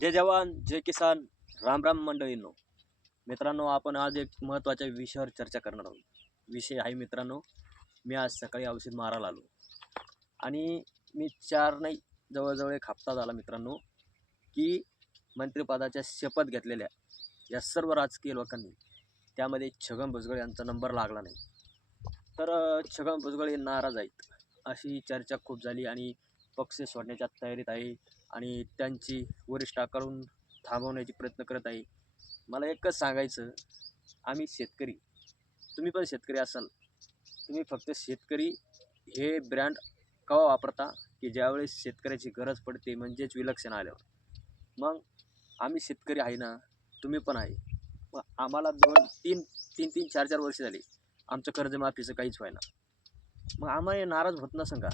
जय जवान जय किसान. राम राम मंडळींनो. मित्रांनो आपण आज एक महत्त्वाच्या विषयावर चर्चा करणार आहोत. विषय आहे मित्रांनो मी आज सकाळी औषध मारायला आलो. आणि मी चार नाही जवळजवळ एक हप्ता झाला मित्रांनो की मंत्रिपदाच्या शपथ घेतलेल्या या सर्व राजकीय लोकांनी त्यामध्ये छगन भुजबळ यांचा नंबर लागला नाही. तर छगन भुजबळ हे नाराज आहेत अशी चर्चा खूप झाली आणि पक्ष सोडण्याच्या तयारीत आहे. आणि त्यांची वरिष्ठाकडून थांबवण्याची प्रयत्न करत आहे. मला एकच सांगायचं आम्ही शेतकरी. तुम्ही पण शेतकरी असाल. तुम्ही फक्त शेतकरी हे ब्रँड कवा वापरता की ज्यावेळेस शेतकऱ्याची गरज पडते म्हणजेच विलक्षण आल्यावर. मग आम्ही शेतकरी आहे ना तुम्ही पण आहे. मग आम्हाला दोन तीन तीन तीन चार चार वर्ष झाली. आमचं कर्जमाफीचं काहीच व्हायना मग आम्हाला हे नाराज होत नसेल का?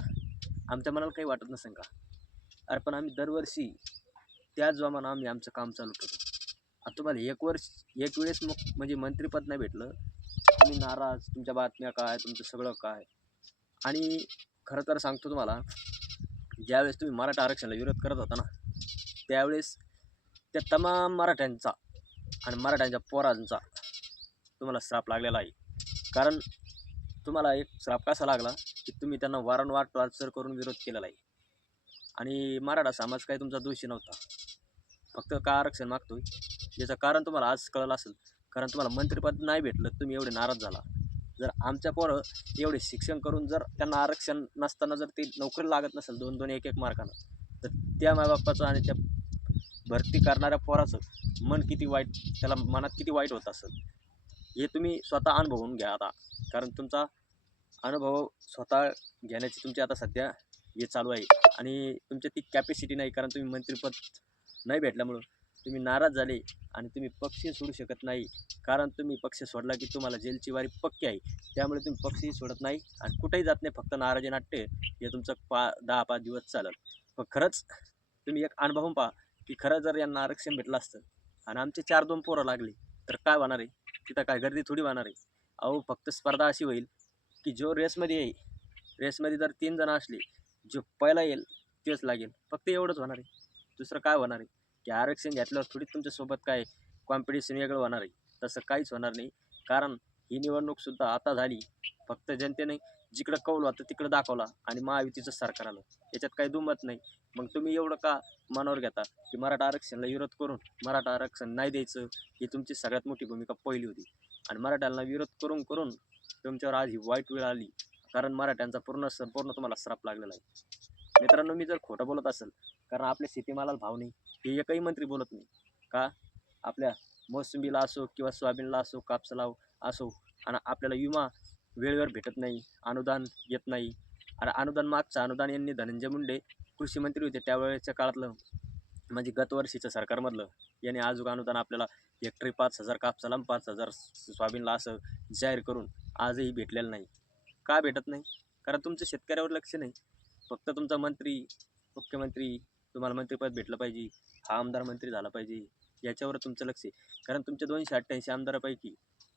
आमच्या मनाला काही वाटत नसेल का? अरे पण आम्ही दरवर्षी त्याच जोमानं आम्ही आमचं काम चालू करतो. आता तुम्हाला एक वर्ष एक वेळेस मग म्हणजे मंत्रिपद नाही भेटलं तुम्ही नाराज तुमच्या बातम्या काय तुमचं सगळं काय? आणि खरं तर सांगतो तुम्हाला ज्यावेळेस तुम्ही मराठा आरक्षणाला विरोध करत होता ना त्यावेळेस त्या तमाम मराठ्यांचा आणि मराठ्यांच्या पोरांचा तुम्हाला श्राप लागलेला आहे. कारण तुम्हाला एक श्राप कसा लागला की तुम्ही त्यांना वारंवार टॉर्चर करून विरोध केलेला आहे. आणि मराठा समाज काही तुमचा दोषी नव्हता. फक्त का आरक्षण मागतोय? याचं कारण तुम्हाला आज कळलं असेल. कारण तुम्हाला मंत्रिपद नाही भेटलं तुम्ही एवढे नाराज झाला. जर आमच्या पोरं एवढे शिक्षण करून जर त्यांना आरक्षण नसताना जर ते नोकरी लागत नसेल दोन दोन एक एक मार्कानं तर त्या मायबापाचं आणि त्या भरती करणाऱ्या पोराचं मन किती वाईट त्याला मनात किती वाईट होत असेल? हे तुम्ही स्वतः अनुभवून घ्या आता. कारण तुमचा अनुभव स्वतः घेण्याची तुमची आता सध्या हे चालू आहे. आणि तुमच्या ती कॅपॅसिटी नाही कारण तुम्ही मंत्रिपद नाही भेटल्यामुळं तुम्ही नाराज झाले आणि तुम्ही पक्ष सोडू शकत नाही. कारण तुम्ही पक्ष सोडला की तुम्हाला जेलची वारी पक्की आहे. त्यामुळे तुम्ही पक्षही सोडत नाही आणि कुठेही जात नाही फक्त नाराजी नाट्य हे तुमचं पा दहा पाच दिवस चालत पण खरंच तुम्ही एक अनुभवून पहा की खरं जर यांना आरक्षण भेटलं असतं आणि आमचे चार दोन पोरं लागले तर काय होणार आहे? तिथं काय गर्दी थोडी होणार आहे? अहो फक्त स्पर्धा अशी होईल की जो रेसमध्ये येईल रेसमध्ये जर तीन जण असले जे पहिला येईल तेच लागेल. फक्त एवढंच होणार आहे. दुसरं काय होणार आहे? की आरक्षण घेतल्यावर थोडी तुमच्यासोबत काय कॉम्पिटिशन वेगळं होणार आहे. तसं काहीच होणार नाही. कारण ही निवडणूकसुद्धा आता झाली. फक्त जनतेने जिकडं कौल होता तिकडं दाखवला आणि महायुतीचं सरकार आलं. याच्यात काही दुमत नाही. मग तुम्ही एवढं का मनावर घेता की मराठा आरक्षणला विरोध करून मराठा आरक्षण नाही द्यायचं? ही तुमची सगळ्यात मोठी भूमिका पहिली होती. आणि मराठ्यांना विरोध करून करून तुमच्यावर आज ही वाईट वेळ आली. कारण मराठ्यांचा पूर्ण संपूर्ण तुम्हाला श्राप लागलेला आहे. मित्रांनो मी जर खोटं बोलत असेल कारण आपल्या शेतीमालाला भाव नाही हे एकही मंत्री बोलत नाही. का? आपल्या मोसंबीला असो किंवा सोयाबीनला असो कापसाला असो आणि आपल्याला विमा वेळेवर भेटत नाही अनुदान येत नाही. आणि अनुदान मागचं अनुदान यांनी धनंजय मुंडे कृषी मंत्री होते त्यावेळेच्या काळातलं म्हणजे गतवर्षीचं सरकारमधलं. याने आजूक अनुदान आपल्याला हेक्टरी पाच हजार कापसाला पाच हजार सोयाबीनला असं जाहीर करून आजही भेटलेलं नाही. का भेटत नाही? कारण तुमचं शेतकऱ्यावर लक्ष नाही. फक्त तुमचा मंत्री मुख्यमंत्री तुम्हाला मंत्रीपद भेटलं पाहिजे. हा आमदार मंत्री झाला पाहिजे. याच्यावर तुमचं लक्ष आहे. कारण तुमच्या दोनशे अठ्ठ्याऐंशी आमदारापैकी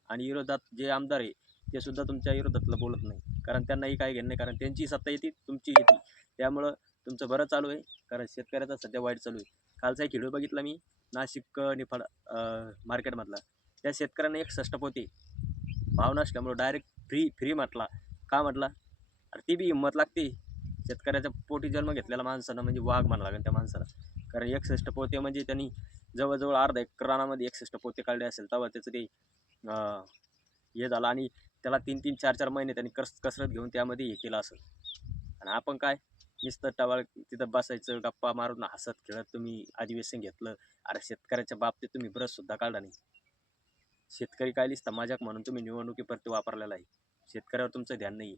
आणि विरोधात जे आमदार आहे ते सुद्धा तुमच्या विरोधातलं बोलत नाही. कारण त्यांनाही काय घेणं नाही. कारण त्यांची सत्ता येते तुमची येते. त्यामुळं तुमचं बरं चालू आहे. कारण शेतकऱ्याचा सध्या वाईट चालू आहे. कालचा एक व्हिडिओ बघितला मी. नाशिक निफाड मार्केटमधला. त्या शेतकऱ्यांना एक सष्टप होते भाव नसल्यामुळं डायरेक्ट फ्री फ्री म्हटला. का म्हटला? अरे ती बी हिंमत लागते. शेतकऱ्याच्या पोटी जन्म घेतलेल्या माणसानं म्हणजे वाघ म्हणा लागेल त्या माणसाला. कारण एकसष्ट पोते म्हणजे त्यांनी जवळजवळ अर्धा एक रानामध्ये एकसष्ट पोते काढले असेल तेव्हा त्याचं ते हे झालं आणि त्याला तीन तीन चार चार महिने त्यांनी कस कसरत घेऊन त्यामध्ये हे केलं असेल आणि आपण काय? नुसतं टवाळ तिथं बसायचं गप्पा मारून हसत खेळत तुम्ही अधिवेशन घेतलं. अरे शेतकऱ्याच्या बाबतीत तुम्ही ब्रशसुद्धा काढला नाही. शेतकरी काय लिहिता मजाक म्हणून तुम्ही निवडणुकीपर्यंत वापरलेला आहे. शेतकऱ्यावर तुमचं ध्यान नाही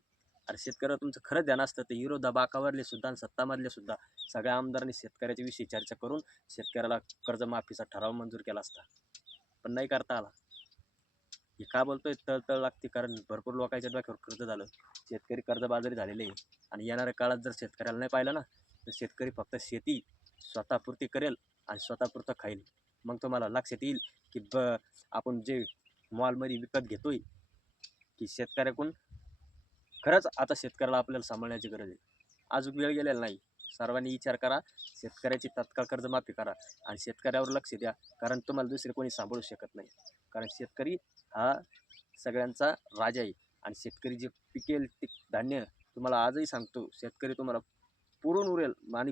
अरे शेतकऱ्यावर तुमचं खरं ध्यान असतं तर विरोधा बाकावरले सुद्धा आणि सत्तामधले सुद्धा सगळ्या आमदारांनी शेतकऱ्याच्या विषयी चर्चा करून शेतकऱ्याला कर्जमाफीचा ठराव मंजूर केला असता. पण नाही करता आला. हे का बोलतोय? तळतळ लागते कारण भरपूर लोकांच्या डोक्यावर कर्ज झालं. शेतकरी कर्जबाजारी झालेले आहे. आणि येणाऱ्या काळात जर शेतकऱ्याला नाही पाहिलं ना तर शेतकरी फक्त शेती स्वतःपुरती करेल आणि स्वतःपुरतं खाईल. मग तुम्हाला लक्षात येईल की ब आपण जे मॉलमध्ये विकत घेतोय की शेतकऱ्याकडून खरंच आता शेतकऱ्याला आपल्याला सांभाळण्याची गरज आहे. अजून वेळ गेलेला नाही. सर्वांनी विचार करा शेतकऱ्याची तत्काळ कर्जमाफी करा आणि शेतकऱ्यावर लक्ष द्या. कारण तुम्हाला दुसरे कोणी सांभाळू शकत नाही. कारण शेतकरी हा सगळ्यांचा राजा आहे. आणि शेतकरी जे पिकेल ते धान्य तुम्हाला आजही सांगतो शेतकरी तुम्हाला पुरून उरेल. आणि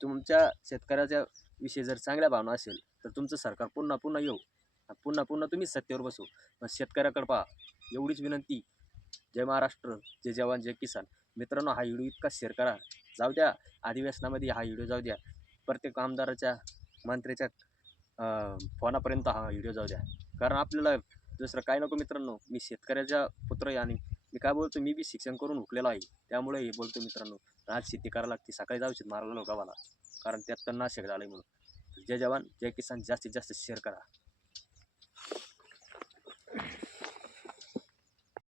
तुमच्या शेतकऱ्याच्या विषयी जर चांगल्या भावना असेल तर तुमचं सरकार पुन्हा पुन्हा येऊ. पुन्हा पुन्हा तुम्ही सत्तेवर बसू. पण शेतकऱ्याकडे पहा एवढीच विनंती. जय महाराष्ट्र जय जवान जय किसान. मित्रांनो हा व्हिडिओ इतका शेअर करा. जाऊ द्या अधिवेशनामध्ये हा व्हिडिओ जाऊ द्या. प्रत्येक आमदाराच्या मंत्र्याच्या फोनापर्यंत हा व्हिडिओ जाऊ द्या. कारण आपल्याला दुसरं काय नको मित्रांनो. मी शेतकऱ्याचा पुत्र आहे आणि मी काय बोलतो मी बी शिक्षण करून हुकलेलो आहे. त्यामुळे हे बोलतो मित्रांनो आज शेती करायला लागते. सकाळी जाऊ मारायला गावाला कारण त्यात तर नाशक झालं म्हणून. जय जवान जय किसान. जास्तीत जास्त शेअर करा.